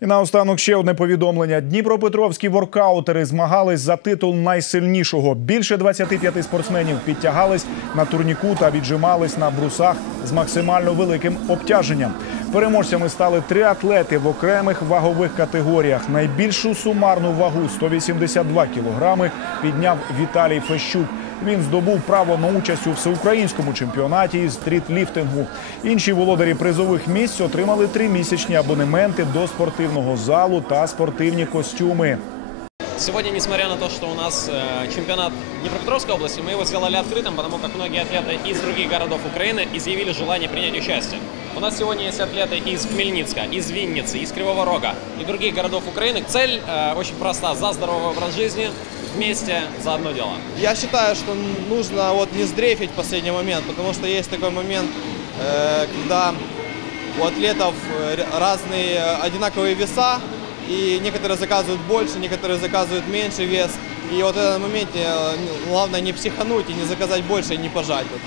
І наостанок ще одне повідомлення: Дніпропетровські воркаутери змагались за титул найсильнішого. Більше 25 спортсменів підтягались на турніку та віджимались на брусах з максимально великим обтяженням. Переможцями стали три атлети в окремих вагових категоріях. Найбільшу сумарну вагу 182 кілограми підняв Віталій Фещук Він здобув право на участь у всеукраїнському чемпіонаті із стрітліфтингу. Інші володарі призових місць отримали тримісячні абонементи до спортивного залу та спортивні костюми. Сегодня, несмотря на то, что у нас э, чемпионат Днепропетровской области, мы его сделали открытым, потому как многие атлеты из других городов Украины изъявили желание принять участие. У нас сегодня есть атлеты из Хмельницка, из Винницы, из Кривого Рога и других городов Украины. Цель э, очень проста – за здоровый образ жизни, вместе за одно дело. Я считаю, что нужно вот не сдрейфить в последний момент, потому что есть такой момент, э, когда у атлетов э, р- разные э, одинаковые веса, и некоторые заказывают больше, некоторые заказывают меньше вес. И вот в этом моменте э, главное не психануть и не заказать больше, и не пожать. Вот.